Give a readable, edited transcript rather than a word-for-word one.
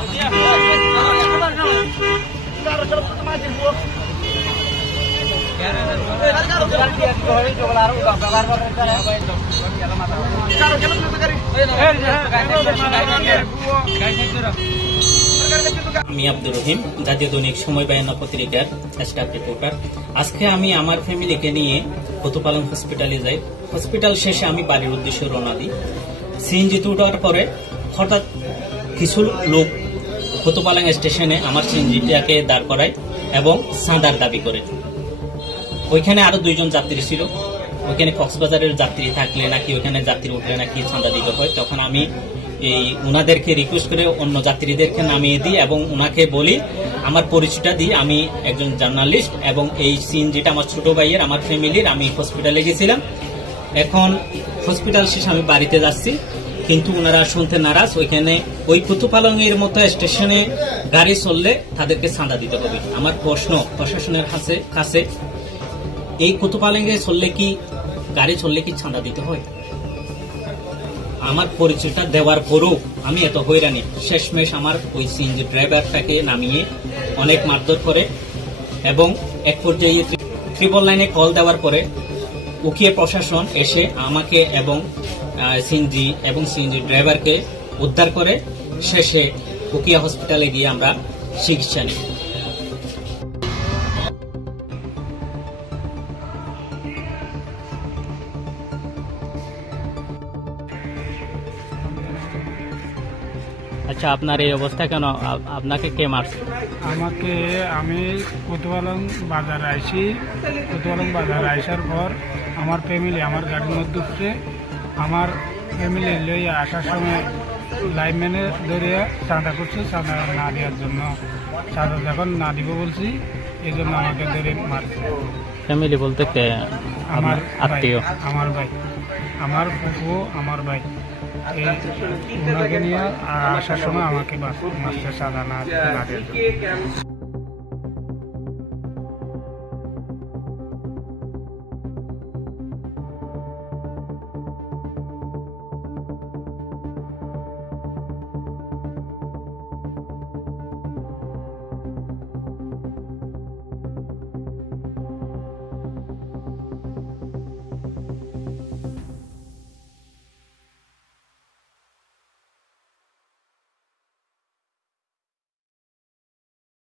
আমি আব্দুর রহিম, জাতীয় দৈনিক সময় বায়ান্ন পত্রিকার স্টাফ রিপোর্টার। আজকে আমি আমার ফ্যামিলিকে নিয়ে কতুপালং হসপিটালে যাই। হসপিটাল শেষে আমি বাড়ির উদ্দেশ্যে রওনা দিই। সিএনজিতে ওঠার পরে হঠাৎ কিছু লোক কতুপালং স্টেশনে আমার সিএনজিটাকে দাঁড় করায় এবং চাঁদার দাবি করে। ওইখানে আরো 2 জন যাত্রী ছিল। ওইখানে কক্সবাজারের যাত্রী থাকলে নাকি ওইখানে যাত্রী উঠলে নাকি চাঁদা দিতে হয়। তখন আমি উনাদেরকে রিকোয়েস্ট করে অন্য যাত্রীদেরকে নামিয়ে দিই এবং উনাকে বলি আমার পরিচয়টা দিই, আমি একজন জার্নালিস্ট এবং এই সিএনজিটা আমার ছোট ভাইয়ের, আমার ফ্যামিলির। আমি হসপিটালে গেছিলাম, এখন হসপিটাল শেষে আমি বাড়িতে যাচ্ছি, কিন্তু ওনারা শুনতে নারাজ। ওইখানে ওই কতুপালং এর মতো স্টেশনে গাড়ি চললে তাদেরকে চাঁদা দিতে হবে। আমার প্রশ্ন প্রশাসনের কাছে, এই কতুপালং এ চললে কি গাড়ি চললে কি চাঁদা দিতে হয়? আমার পরিচয়টা দেওয়ার পরও আমি এত হয়রানি। শেষমেশ আমার ওই সিএনজি ড্রাইভারটাকে নামিয়ে অনেক মারধর করে এবং এক পর্যায়ে 999 কল দেওয়ার পরে উকিয়ে প্রশাসন এসে আমাকে এবং সিএনজি ড্রাইভারকে উদ্ধার করে শেষে উকিয়া হসপিটালে গিয়ে আমরা চিকিৎসা নিই। আচ্ছা, আপনার এই অবস্থা কেন? আপনাকে কে মারছে? আমি কতুপালং বাজারে আইসি। কতুপালং বাজারে আইসার পর আমার ফ্যামিলি আমার গাড়ির মধ্যে উঠছে। আমার ফ্যামিলি লইয়া আসার সময় লাইনম্যানে ধরিয়া চাঁদা করছে, চাঁদা না দেওয়ার জন্য। চাঁদা যখন না দিব বলছি, এই জন্য আমাকে ধরে মারছে। ফ্যামিলি বলতে কে? আমার আত্মীয়, আমার ভাই, আমার ফুফু, আমার ভাই। এই ওনাকে নিয়ে আসার সময় আমাকে মারছে চাঁদা না দেওয়ার জন্য।